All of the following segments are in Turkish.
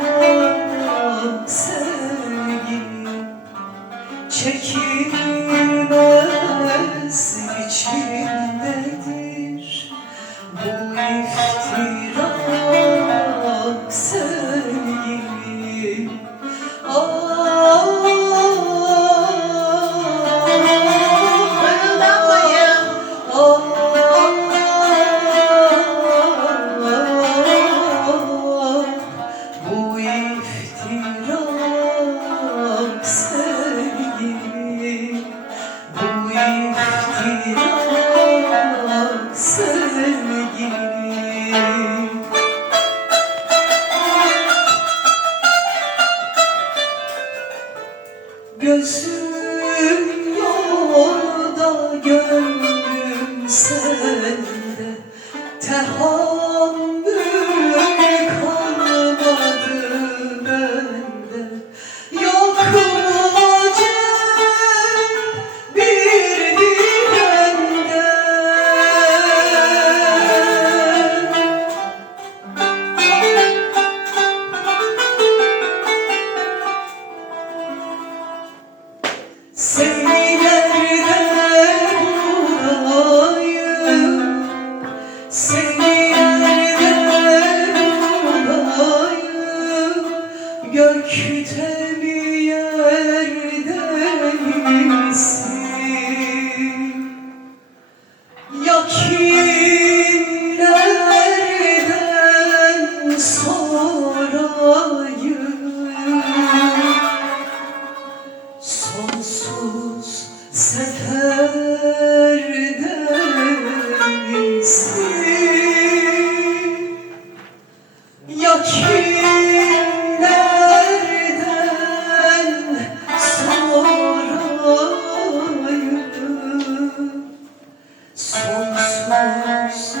bırak sevgilim. Çekilmez içindedir Gözüm yolda gönlüm sende. Tehammül Seni nereden bulayım. Gökte bir yerde misin? Ya kimlerden sorayım. Sonsuz seferde misin? Sonsuz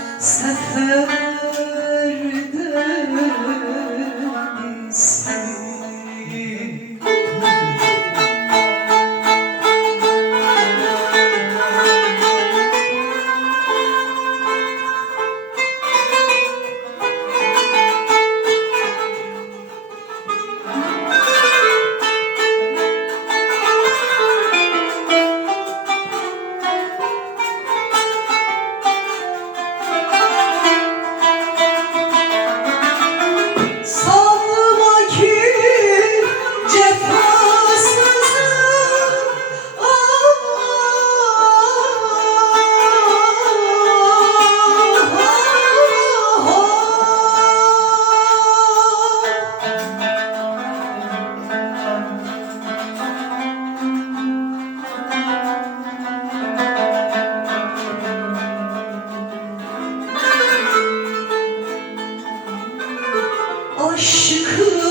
Aşkım